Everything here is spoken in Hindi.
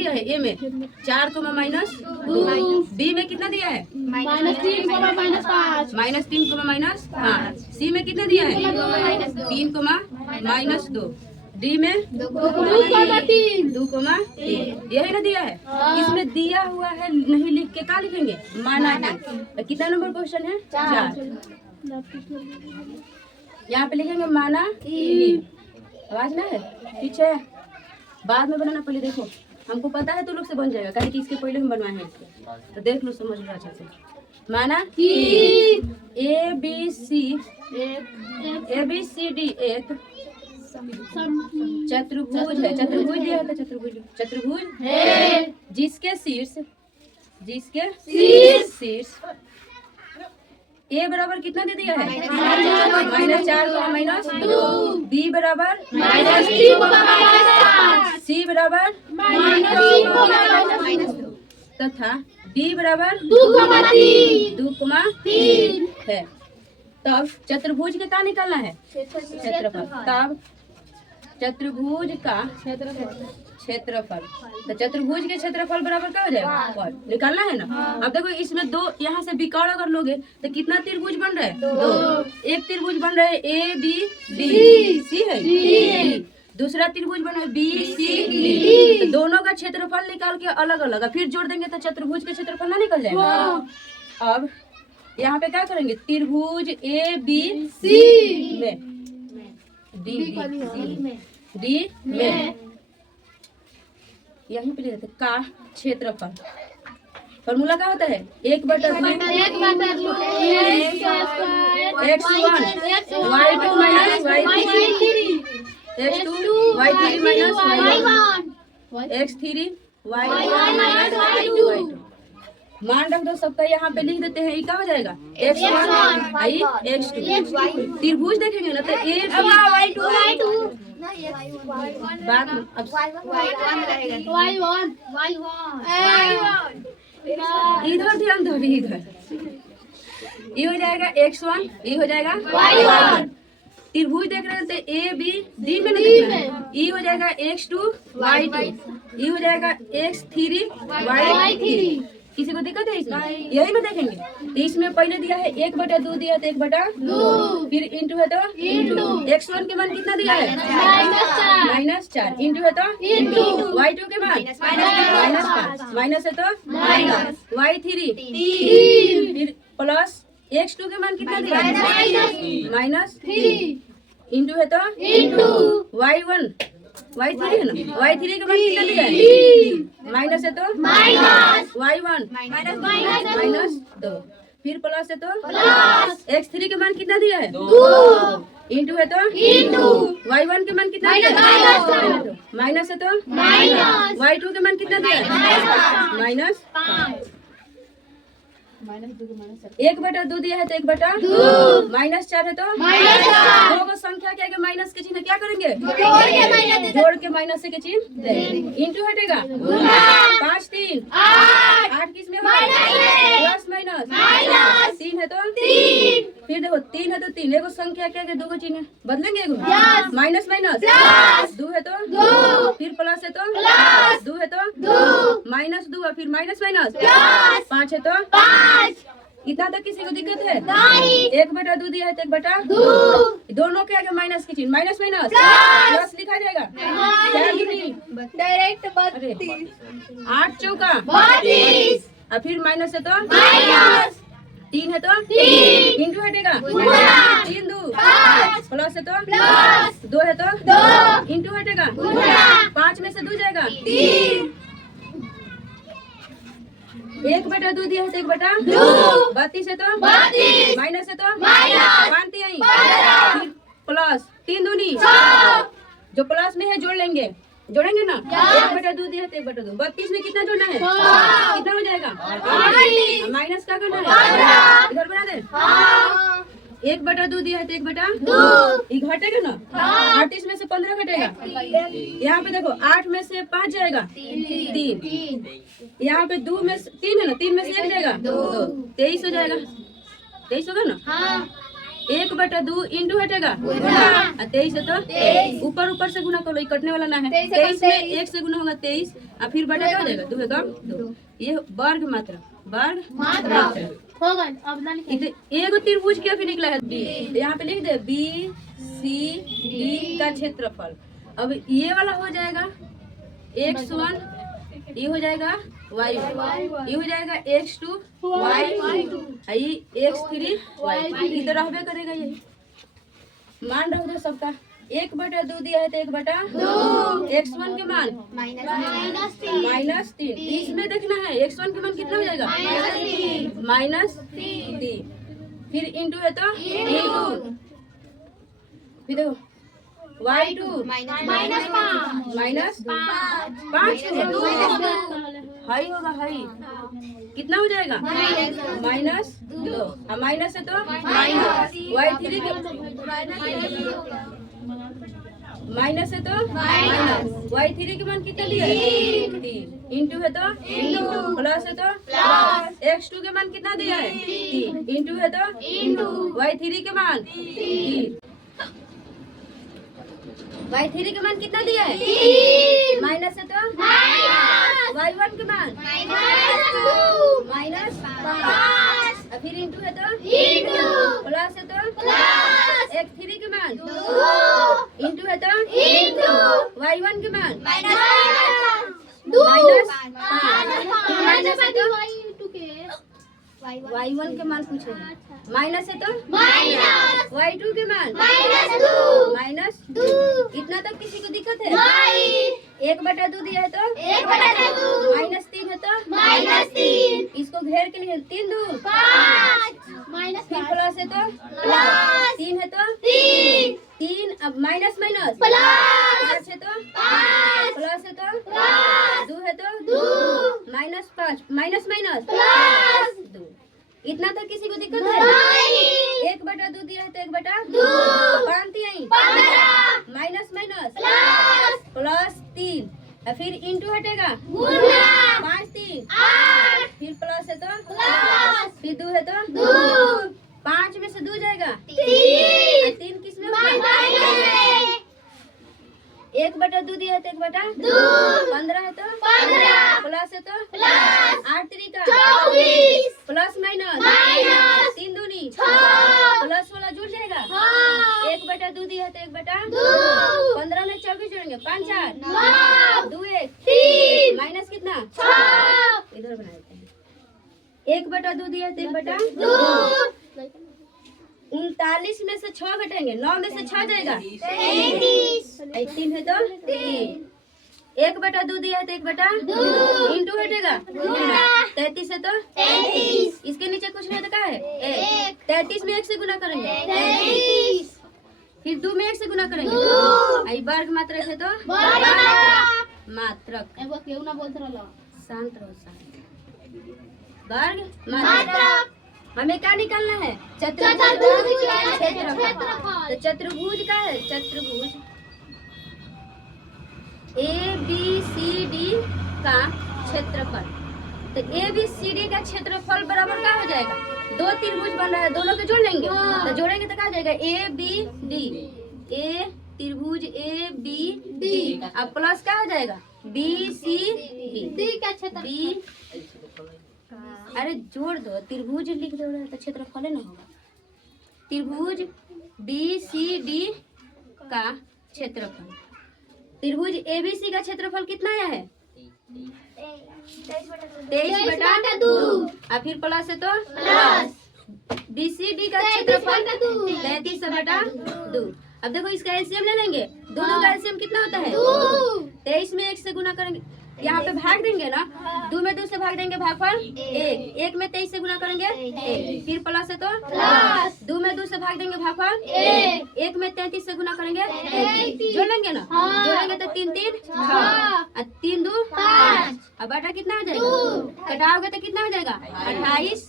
दिया है? ए में 4 कोमा माइनस 2। बी में कितना दिया है? -3 माइनस 5। -3 comma minus 5। सी में कितना दिया है? 3 कोमा माइनस 2। डी में 2 कोमा 3। 2 कोमा 3। यही ना दिया है। इसमें दिया हुआ है नहीं लिख के क्या लिखेंगे? माना है। कितना नंबर क्वेश्चन है? 4। यहाँ पे लिखेंगे माना ही। आवाज ना है? ठीक है, बाद में बनाना। पहले देखो, हमको पता है तो लोग से बन जाएगा, कारण कि इसके पहले हम बनवाए हैं इसके। तो देख लो, समझ लो अच्छे से। माना ही ए बी सी डी एक चतुर्भुज है। चतुर्भुज दिया है, चतुर्भुज है जिसके शीर्ष ए बराबर कितना दे दिया है? -4 माइनस 2। बी बराबर -3 सी बराबर -2 तथा डी बराबर 2,3 है। तब चतुर्भुज के क्या निकालना है? क्षेत्रफल। तब चतुर्भुज का क्षेत्रफल, तो चतुर्भुज के क्षेत्रफल बराबर क्या हो जाएगा? निकालना है ना। अब देखो, इसमें दो यहाँ से विकर्ण अगर लोगे तो कितना त्रिभुज बन रहा है? 2। एक त्रिभुज बन रहा है ए बी डी, सी है डी। दूसरा त्रिभुज बन रहा है बी सी डी। तो दोनों का क्षेत्रफल निकाल के अलग अलग फिर जोड़ देंगे तो चतुर्भुज के क्षेत्रफल ना निकल जाएगा। अब यहाँ पे क्या करेंगे? त्रिभुज ए बी सी में डी में यहीं पे लेते का क्षेत्रफल। फॉर्मूला क्या होता है? 1/2 x1 y2 minus y3 x2 y3 minus x3 y1 minus y2। मान रख दो सबका, यहाँ पे लिख देते हैं। ये क्या हो जाएगा? x1 x2। त्रिभुज देखेंगे ना तो a बाद में इधर ध्यान दो, इधर ये हो जाएगा x1, ये हो जाएगा y1। त्रिभुज देख रहे हैं तो ए बी डी में नहीं देखना है। ये हो जाएगा x2 y2, ये हो जाएगा x3 y3। किसी को दिक्कत है इसमें? यही ना देखेंगे। तो इसमें पहले दिया है 1/2 दिया तो 1/2, फिर इंटू है तो x1 के मान कितना दिया है? -4 इंटू है तो y2 के मान -5 माइनस है तो y3 फिर प्लस x2 के मान कितना दिया है? -3 इंटू है तो y1 y3 है ना। y3 के मान कितना दिया है? माइनस है तो y1 -2 फिर प्लस है तो x3 के मान कितना दिया है? 2 इंटू है तो y1 के मान कितना दिया है? माइनस है तो y2 के मान कितना दिया है? -5। 1/2 दिया है तो 1/2 -4 है तो दो को संख्या के आगे माइनस के चिन्ह क्या करेंगे? जोड़ के माइनस के चिन्ह इंटू हटेगा 5 3 8 किस में होगा? प्लस माइनस 3 है तो 3। फिर देखो 3 है तो 3 एगो संख्या के आगे दो को चिन्ह बदलेंगे। एगो माइनस 2 है तो 2, फिर प्लस है तो 2 है तो -2 फिर माइनस 5 है तो 5। इतना तक किसी को दिक्कत है? 1/2 दिया है तो 1/2 दोनों के आगे माइनस के चिन्ह माइनस प्लस लिखा जाएगा। डायरेक्ट 8 चौका 32 और फिर माइनस है तो 3 है तो इंटू हटेगा 3 2 प्लस है तो 2 है तो इंटू हटेगा 5 में से 2 जाएगा 3। 1/2 दिया है तो 1/2 32 है तो माइनस है तो मानती आई फिर प्लस 3 दूनी जो प्लस में है जोड़ लेंगे, जोड़ेंगे ना। 1/2 दिया है तो 1/2 32 में कितना जोड़ना है? कितना हो जाएगा? माइनस क्या करना है? इधर बना दे। 1/2 दिया है तो 1/2 घटेगा ना। 38 में से 15 घटेगा। यहाँ पे देखो 8 में से 5 जाएगा 3। यहाँ पे 2 में से 3 है ना, 3 में से 1 जाएगा 2 23 हो जाएगा। 23 होगा ना। 1/2 इंटू हटेगा 23 है तो ऊपर ऊपर से गुना कर लो, ये कटने वाला ना है। 23 में 1 से गुना होगा 23 और फिर बटा क्या हो जाएगा 2 एकम 2। ये वर्ग मात्रा हो गए अब ना लिखिए। एगो त्रिभुज क्या फिर निकला है बी, यहाँ पे लिख दे बी सी डी का क्षेत्रफल। अब ये वाला हो जाएगा x1, ये हो जाएगा y1, ये हो जाएगा x2 y2, ये x3 y3, ये तो रहबे करेगा। यही मान रहो सबका 1/2 दिया है तो 1/2 x1 के मान -3, इसमें देखना है x1 के मान कितना हो जाएगा -3, फिर इंटू है तो इंटू, फिर देखो y2 -5 हाई होगा, हाई कितना हो जाएगा -2, माइनस है तो y3 के माइनस है तो y3 के मान कितना दिया है 3, इंटू है तो इंटू, प्लस है तो x2 के मान कितना दिया है 3, इंटू है तो y3 के मान 3, y3 के मान कितना दिया है 3, माइनस है तो y1 के मान -5, फिर इंटू है तो प्लस है तो x3 के मान इंटू है तो y1 के मान y1 के मान पूछे, माइनस है तो y2 के मान -2, इतना तक किसी को दिक्कत है 1/2 दिया है तो -3 है तो इसको घेर के लिए 3 2 फिर प्लस है तो 3 है तो 3, अब माइनस 5 है तो प्लस है तो 2 है तो -5 -2, इतना तक किसी को दिक्कत है 1/2 दिया है तो 1/2 प्लस 3, फिर इंटू हटेगा 5 3, फिर प्लस है तो फिर 2 है तो 5 में से 2 जाएगा 3 किस में होगा 1/2 दिया है तो 1/2 15 है तो प्लस है तो 8 3 का प्लस माइनस 3 दूनी प्लस वाला जुड़ जाएगा 1/2 दिया है तो 1/2 15 में 24 जोड़ेंगे 5 4 2 1 माइनस कितना इधर बना देते हैं 1/2 दिया है तो 1/2 39 में से 6 घटेंगे 9 में से 6 जाएगा 3 है तो 1/2 दिया है तो 1/2 इंटू हटेगा 33 है तो इसके नीचे कुछ नहीं तो क्या है 33 में 1 से गुना करेंगे फिर 2 में 1 से गुना करेंगे वर्ग मात्रक है तो मात्रक शांत रहो वर्ग मात्रक हमें क्या निकालना है चतुर्भुज क्षेत्रफल। तो चतुर्भुज का है चतुर्भुज ABCD का क्षेत्रफल। तो ABCD का क्षेत्रफल बराबर क्या हो जाएगा 2 त्रिभुज बन रहा है दोनों को जोड़ लेंगे तो जोड़ेंगे तो क्या हो जाएगा ABD A त्रिभुज ABD अब प्लस क्या हो जाएगा BCD का क्षेत्र B अरे जोड़ दो त्रिभुज लिख दो तो क्षेत्रफल ना होगा त्रिभुज BCD का क्षेत्रफल। त्रिभुज ABC का क्षेत्रफल कितना आया है 23/2 और फिर प्लस है तो BCD का क्षेत्रफल 33/2। अब देखो इसका एलसीएम ले लेंगे दोनों का एलसीएम कितना होता है 23 में 1 से गुना करेंगे यहाँ पे भाग देंगे ना 2 में 2 से भाग देंगे भागफल 1 में 23 से गुना करेंगे 1 फिर प्लस है तो 2 में 2 से भाग देंगे भागफल 1 में 33 से गुना करेंगे 1 जोड़ लेंगे ना जोड़ेंगे तो 3 3 6 3 2 5 अब बटा कितना हो जाएगा कटाओगे तो कितना हो जाएगा 28